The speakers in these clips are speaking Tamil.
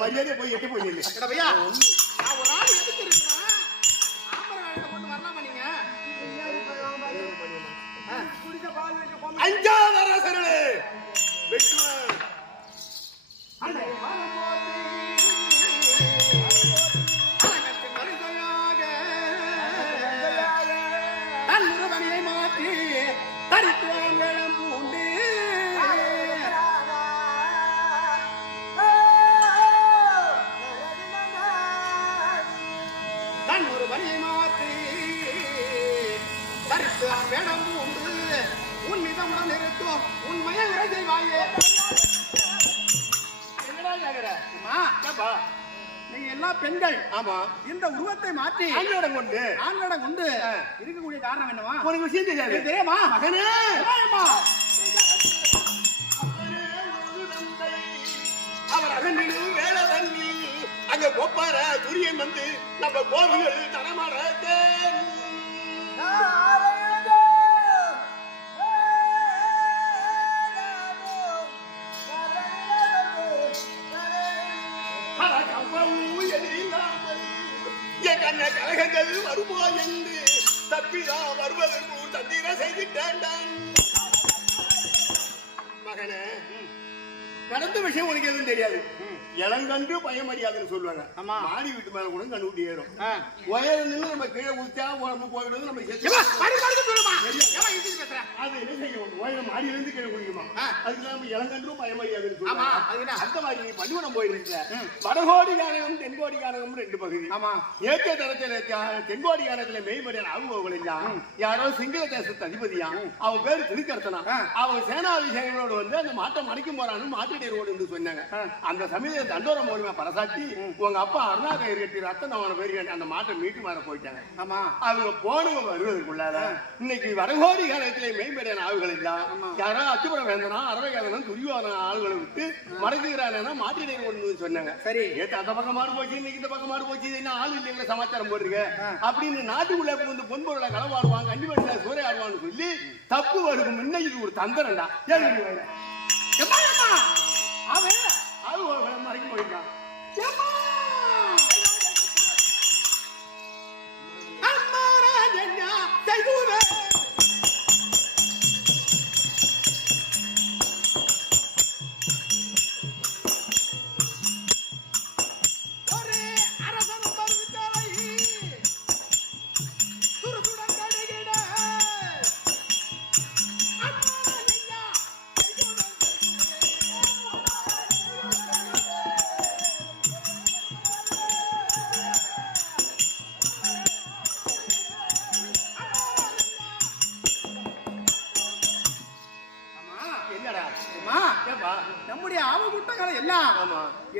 மரியாதையா போய் எட்டு போய் பையா, ஒரு ஆள் எதுக்கு இருக்கிறேன்? அஞ்சாவது அரசர்களே, வெட்டுவன். உன் நிதமுடன் இருக்கும் உண்மையை உரை செய்வாயே. என்னடா கேக்குற? அம்மா? நீங்க எல்லாம் பெண்கள். ஆமா. இந்த உருவத்தை மாற்றி ஆண்களிடம் கொண்டு. ஆண்களிடம் கொண்டு இருக்கக்கூடிய காரணம் என்னவா? உனக்கு விஷயம் தெரியாது தெரியுமா? மகனே? அவர் அகன்றிடு வேலை தண்ணி. அங்க கொப்பார துரியன் வந்து நம்ம கோவில்கள் தரமாறத்தேன் என்ன கழகங்கள் வருமா என்று தப்பிதா வருவதற்கு தந்திர செய்துட்டேன் மகனே நடந்த விஷயம் உனக்கு எதுவும் தெரியாது. இளங்கன்று பயமறியாதுன்னு சொல்லுவாங்க. ஆமா. மாடி வீட்டு மேல கூட கண்ணு ஊட்டி ஏறும். உயரம் நின்னு நம்ம கீழே ஊத்தா உடம்பு போயிடுது நம்ம? அது என்ன செய்யும்? உயரம் மாடியில இருந்து கீழே குடிக்குமா ஆ. அதுக்கு நம்ம இளங்கன்றும் பயமறியாதுன்னு சொல்லுவாங்க? அந்த மாதிரி நீ பள்ளிக்கூடம் போயிருந்த வடகோடி கானகம் தென்கோடி கானகம் ரெண்டு பகுதி. ஆமா. ஏற்ற தரத்துல தென்கோடி கானகத்துல மெய்மடியான அனுபவங்கள் எல்லாம் யாரோ சிங்கள தேசத்து அதிபதியா? அவன் பேரு திருக்கர்த்தனா அவன் சேனாதிசயங்களோடு வந்து அந்த மாட்டை மணிக்கும் போறான்னு ரோடு என்று சொன்னாங்க. அந்த சமயத்துல தண்டோரம் மூலியமா பரசாட்டி உங்க அப்பா அருணாகர் கட்டி ரத்தம் அவனை பேர் கேட்டு அந்த மாட்டை மீட்டு மாற போயிட்டாங்க. ஆமா. அவங்க போனவங்க வருவதற்குள்ளார இன்னைக்கு வடகோடி காலத்திலே மெய்மடியான ஆளுகள் இல்ல. யாரோ அச்சுபுரம் வேந்தனா அரவகாதனும் துரியோதன ஆளுகளை விட்டு மடக்குகிறானா மாட்டினை கொண்டு சொன்னாங்க. சரி. ஏத்து அந்த பக்கம் மாடு போச்சு இன்னைக்கு இந்த பக்கம் மாடு போச்சு என்ன ஆள் இல்லைங்கிற சமாச்சாரம் போட்டிருக்க. அப்படின்னு நாட்டுக்குள்ள வந்து பொன்பொருளை களவாடுவான் கண்டிப்பா சூறை ஆடுவான்னு சொல்லி தப்பு வருகும் முன்ன இது ஒரு தந்திரம்டா. ஏன் அவன் அது ஒரு மறைக்க போயிருக்கான்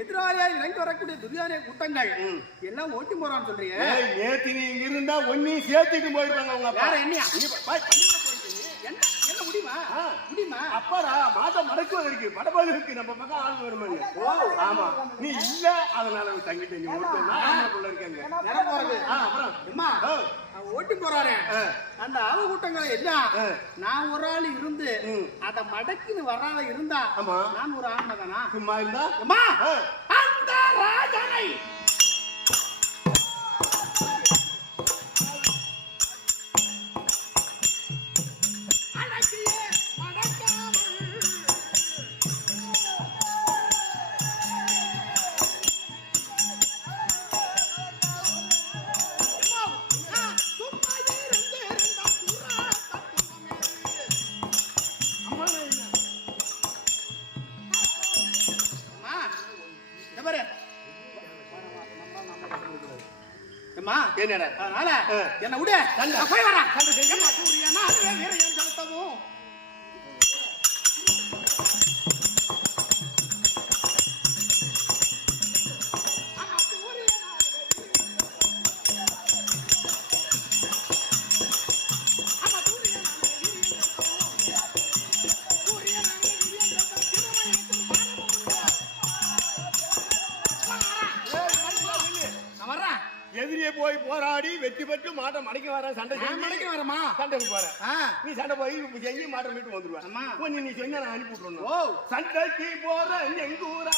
ஆமா எதிராளியா இறங்கி வரக்கூடிய துரியானிய கூட்டங்கள். எல்லாம் ஓட்டி போறான்னு சொல்றீங்க நேத்து நீ இங்க இருந்தா ஒன்னையும் சேர்த்துட்டு போயிருப்பாங்க உங்க வேற என்னையா? முடியுமா. முடியுமா? அப்பாடா மாதம் மடக்குவதற்கு படபதற்கு நம்ம பக்கம் ஆள் வருமாங்க ஆமா நீ இல்ல அதனால தங்கிட்ட நீ ஒருத்தன் நான் ஆம்பளைக்குள்ள இருக்கேங்க. போறது. அப்புறம். அம்மா ஓட்டி போறாரு. அந்த ஆவ கூட்டங்களை எல்லாம். நான் ஒரு ஆள் இருந்து. அத மடக்கின்னு வராத இருந்தா ஆமா. நான் ஒரு ஆண்மை தானா சும்மா இருந்தா. அந்த ராஜனை என்னடா அதனால. என்ன விடு. போய் வரேன். அதுவே வீரன் செலுத்தவும். வெற்றி பெற்று மாட்டை மடக்கி வர சண்டை மடக்கி வரேம்மா சண்டைக்கு போறேன் ஆ. நீ சண்டை போய் செஞ்சு மாட்டை மீட்டு வந்துருவேன். கொஞ்சம் நீ சொன்னா நான் அனுப்பி விட்டுறணும். ஓ. சண்டைக்கு போற எங்க ஊரா?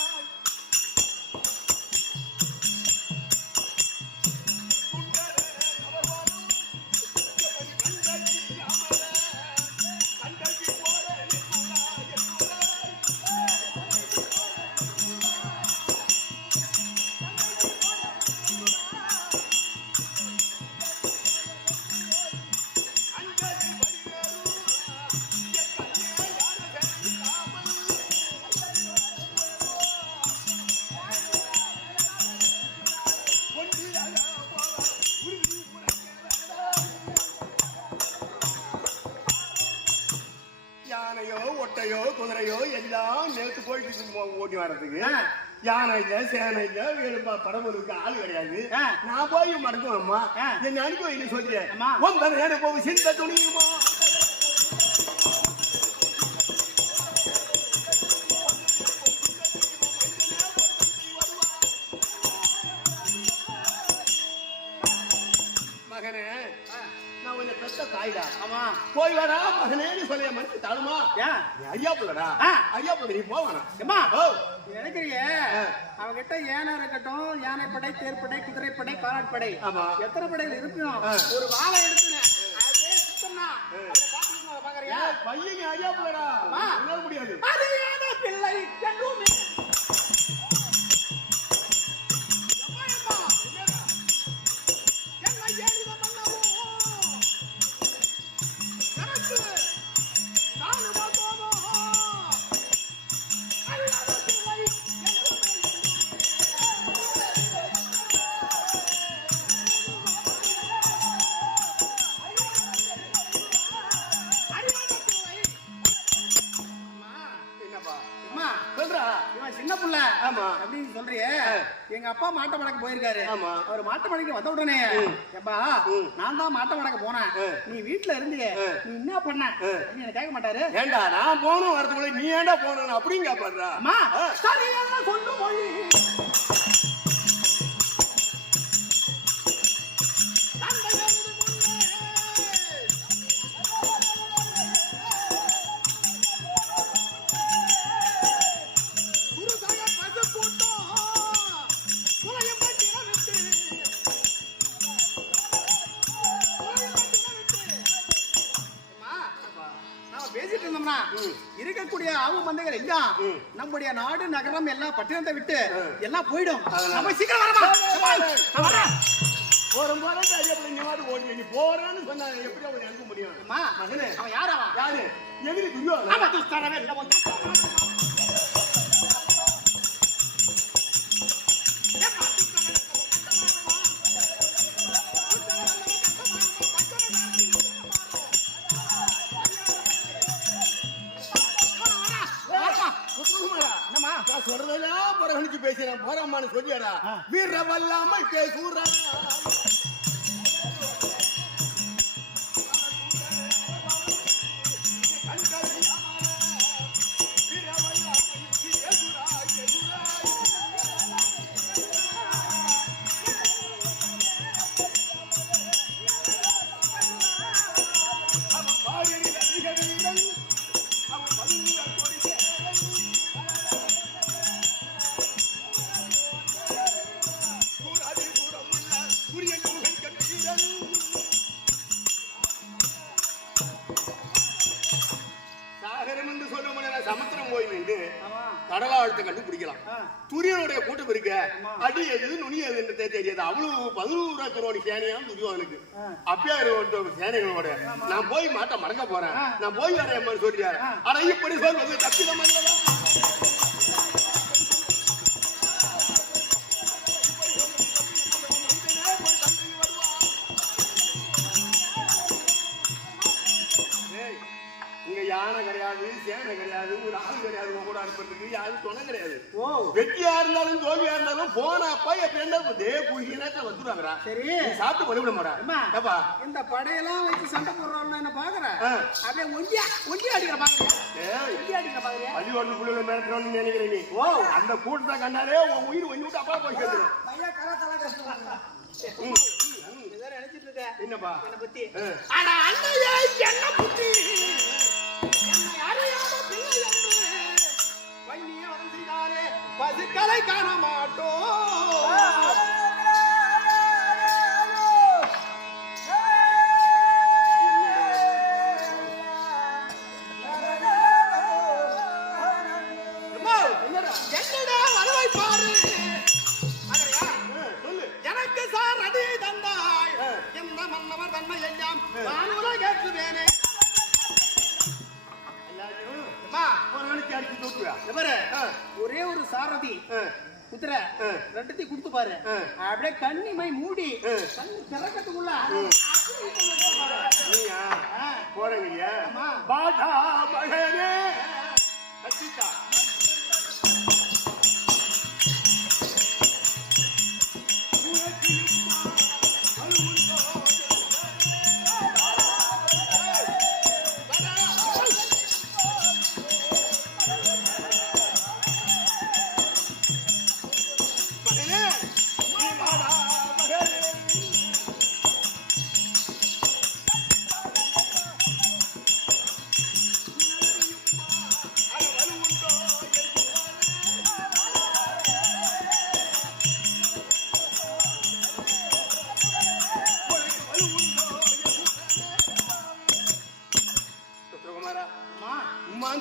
ஓட்டி வர்றதுக்கு. யானை இல்ல சேனை இல்ல வேணும்பா படம் இருக்கு ஆள் கிடையாது. நான் போய் ஆ. என்ன அனுப்பி அம்மா. ஒன்பது நேரம் போய் சிந்த துணியுமா மகனேன்னு சொல்லிய மனசு தாழுமா ஏன் ஐயா புள்ளடா. ஐயா புள்ள நீ போவானா? ஏம்மா ஓ நினைக்கிறிய அவகிட்ட யானை இருக்கட்டும் யானைப்படை தேர்ப்படை குதிரைப்படை காலாட்படை ஆமா. எத்தனை படைகள் இருக்கணும். ஒரு வாழை அதே அதை ஏய், பையன் ஐயா புள்ளடா. முடியாது. அறியாத பிள்ளை? எங்க அப்பா மாட்ட மடக்க போயிருக்காரு ஆமா. அவர் மாட்ட மடக்க வந்த உடனே எப்பா. நான் தான் மாட்ட மடக்க போனேன். நீ வீட்டுல இருந்தியே. நீ என்ன பண்ண என்ன கேட்க மாட்டாரு ஏண்டா நான் போகணும் வரதுக்குள்ள நீ ஏன்டா போகணும் அப்படின்னு ஆ. சரியான சொல்லு மொழி பேசிட்டு இருந்தோம்னா இருக்கக்கூடிய ஆவு மந்தைகள் எல்லாம். நம்முடைய நாடு நகரம் எல்லாம் பட்டினத்தை விட்டு எல்லாம் போயிடும். நம்ம சீக்கிரம் வரமா? நான் வரேன். போறோம் போறோம் ஐயா புள்ள நீ வாட்டு ஓடி நீ போறேன்னு சொன்னா எப்படி அவனை அனுப்ப முடியும்? அம்மா, மகனே. அவன் யார் யாரு? எதிரி துரியோதனன். ஆமா துஷ்டரவே இல்ல. போறாமான்னு சொல்லியாடா? வீரவல்லாமல் பேசூரா சாகரம் நின்று ஆமா. கடலாழத்தை கண்டுபிடிக்கலாம். துரியனுடைய கூட்டம் இருக்க. அடி எது நுனி எது என்று தெரியாது. அவ்வளவு பதினூறு துரோணி சேனையாம் துரியோனுக்கு அப்பயா சேனைகளோட நான் போய் மாட்ட மடங்க போறேன். நான் போய் வரேன் சொல்றாரு ஆனா இப்படி சொல்வது தப்பிதம் அல்லவா? பண்றதுக்கு யாரும் துணை கிடையாது. ஓ. வெற்றியா இருந்தாலும் தோல்வியா இருந்தாலும் போன அப்பா எப்ப என்ன குளிக்க நேரத்துல வந்துருவாங்கடா. சரி. சாப்பிட்டு பழிவிட மாடா இந்த படையெல்லாம் வச்சு சண்டை போடுறோம்னு என்ன பாக்குறேன் ஆ. அப்படியே ஒண்டியா ஒண்டியா அடிக்கிற பாக்குறியா? ஒண்டியா அடிக்கிற பாக்குறியா? பள்ளிக்கூடத்து புள்ளிகளை மிரட்டுறோம்னு நினைக்கிறேன் நீ. ஓ. அந்த கூட்டத்தை கண்டாலே உன் உயிர் ஒண்ணு விட்டு அப்பா போய் சேர்ந்துடும் ஏதோ நினைச்சிட்டு இருக்க என்னப்பா? என்னை பத்தி? ஆ. அட அண்ணையே என்ன புத்தி? என்னை அறியாத பிள்ளை என்று வன்னிய வதம் செய்தாரே பசுக்களை காண மாட்டோம் என்னடா வருவாய் பாரு ஒரே ஒரு சாரதி. குதிரை. ரெண்டுத்தையும் கொடுத்து பாரு. அப்படியே கண்ணிமை மூடி ஆ. கண்ணு திறக்கத்துக்குள்ள ஆமா. பாடா மகனே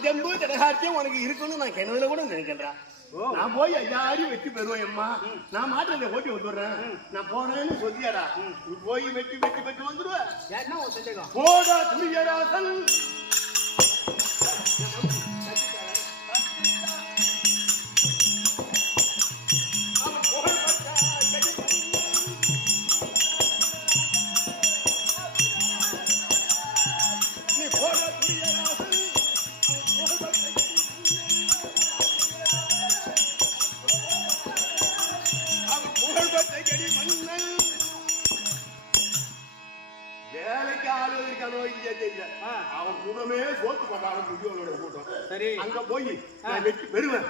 உம்மாந்தெம்பு திடகார்த்தியம் உனக்கு இருக்குன்னு நான் கிணறுல கூட நினைக்கிறேன் நான் போய் எல்லாரையும் வெற்றி பெறுவேன் அம்மா. நான் மாட்டில ஓட்டி வந்துடுறேன் நான் போறேன்னு சொல்லியாடா. நீ போய் வெட்டி வெட்டி வெட்டி வந்துடுவ என்ன ஒரு சந்தேகம்? போடா துணியராசன். சரி அங்க போய் நான் வெற்றி பெறுவேன்